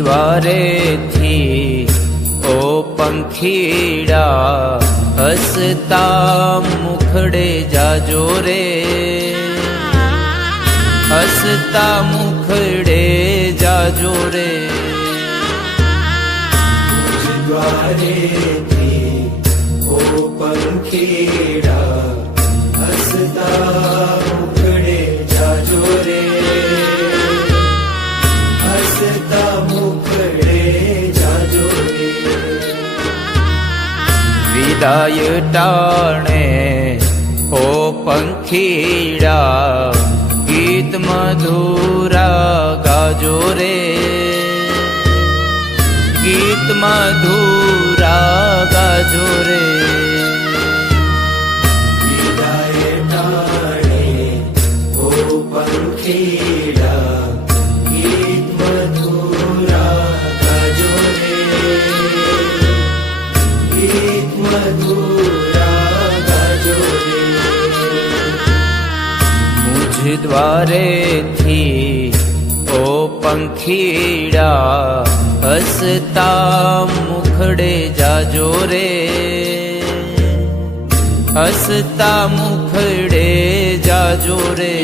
દ્વારેથી ઓ પંખીડા હસતા મુખડે જાજો રે, હસતા મુખડે જાજો રે. દ્વારેથી ઓ પંખીડા હસતા મુખડે જાજો રે, હસતા મુખડે જાજો રે. વિદાય ટાણે ઓ પંખીડા ગીત મધુરા ગાજો રે, ગીત મધુરા ગાજો રે. વિદાય ટાણે ઓ પંખીડા ગીત મધુરા ગાજો રે, ગીત મધુરા ગાજો રે. મુझ દ્વારેથી ઓ પંખીડા હસતા મુખડે જાજો રે, હસતા મુખડે જાજો રે.